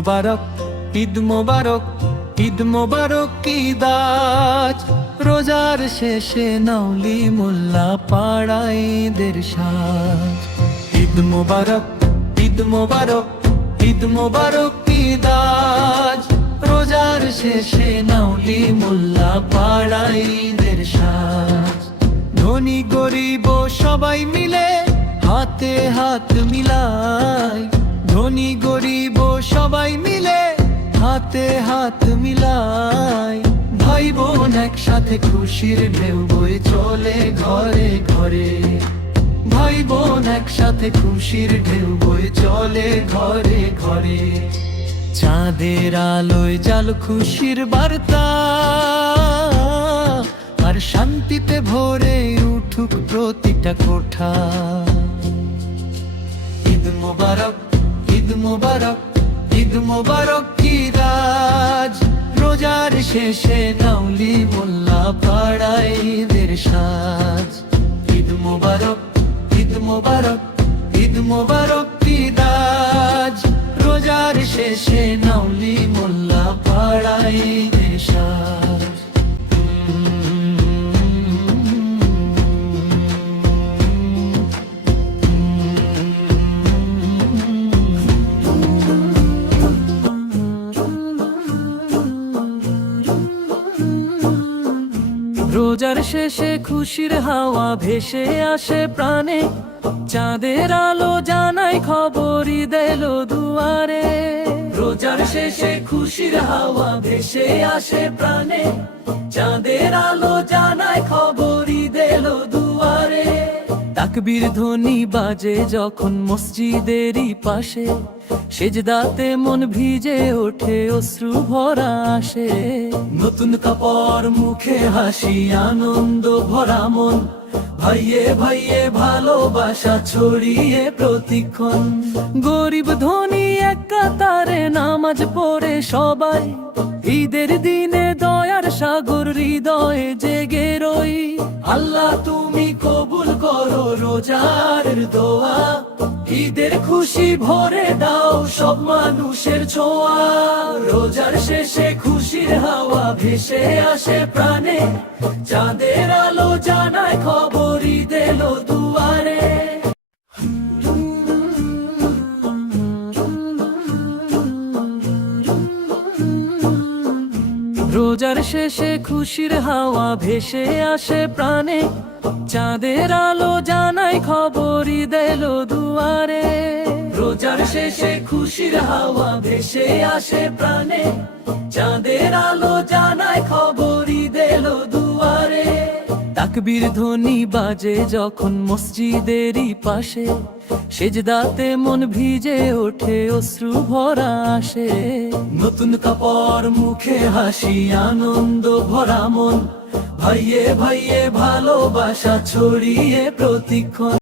মোবারক, ঈদ মোবারক, ঈদ মোবারক, ঈদ আজ। রোজার শেষে নাউলি মোল্লা পাড়ায় ঈদের সাজ। ঈদ মোবারক, ঈদ মোবারক, ঈদ মোবারক, ঈদ আজ। রোজার শেষে নাউলি মোল্লা পাড়ায় ঈদের সাজ। ধনী গরিব সবাই মিলে হাতে হাত মিলায়, ধনী গরিব সবাই মিলে হাতে হাত মিলায়। ভাই বোন একসাথে খুশির ঢেউ বয়ে চলে ঘরে ঘরে, ভাই বোন একসাথে খুশির ঢেউ বয়ে চলে ঘরে ঘরে। চাঁদের আলোয় জাল খুশির বার্তা, আর শান্তিতে ভরে উঠুক প্রতিটা কোঠা। ঈদ মোবারক, ঈদ মোবারক, ঈদ মোবারক, ঈদ আজ। রোজার শেষে নাউলি মোল্লা পাড়ায় ঈদের সাজ। ঈদ মোবারক, ঈদ মোবারক, ঈদ মোবারক, ঈদ আজ। রোজার শেষে নাউলি মোল্লা পাড়ায় ঈদের সাজ। রোজার শেষে খুশির হাওয়া ভেসে আসে প্রাণে, চাঁদের আলো জানাই খবর ঈদ এলো দুয়ারে। রোজার শেষে খুশির হাওয়া ভেসে আসে প্রাণে, চাঁদের আলো জানাই খবর ঈদ এলো দুয়ারে। তাকবীর ধ্বনি বাজে যখন মসজিদেরই পাশে, সেজদাতে মন ভিজে ওঠে অশ্রু ভরা আসে। নতুন কাপড় মুখে হাসি আনন্দ ভরা মন, ভাইয়ে ভাইয়ে ভালোবাসা ছড়িয়ে প্রতিক্ষণ। গরিব ধনী এক কাতারে নামাজ পড়ে সবাই, ঈদের দিনে দয়ার সাগর হৃদয়ে জেগে রই। আল্লাহ তুমি কবুল করো রোজার দোয়া, ঈদের খুশি ভরে দাও সব মানুষের ছোঁয়া। রোজার শেষে খুশির হাওয়া ভেসে আসে প্রাণে, চাঁদের আলো জানায় খবর ঈদ এলো দুয়ারে। রোজার শেষে খুশির হাওয়া ভেসে আসে প্রাণে, চাঁদের আলো জানাই খবর ঈদ এলো দুয়ারে। রোজার শেষে খুশির হাওয়া ভেসে আসে প্রাণে, চাঁদের আলো জানাই খবর ঈদ এলো দুয়ারে। তাকবীর ধ্বনি বাজে যখন মসজিদেরই পাশে, সেজদাতে মন ভিজে ওঠে অশ্রু ভরা আসে। নতুন কাপড় মুখে হাসি আনন্দ ভরা মন, ভাইয়ে ভাইয়ে ভালোবাসা ছড়িয়ে প্রতিক্ষণ।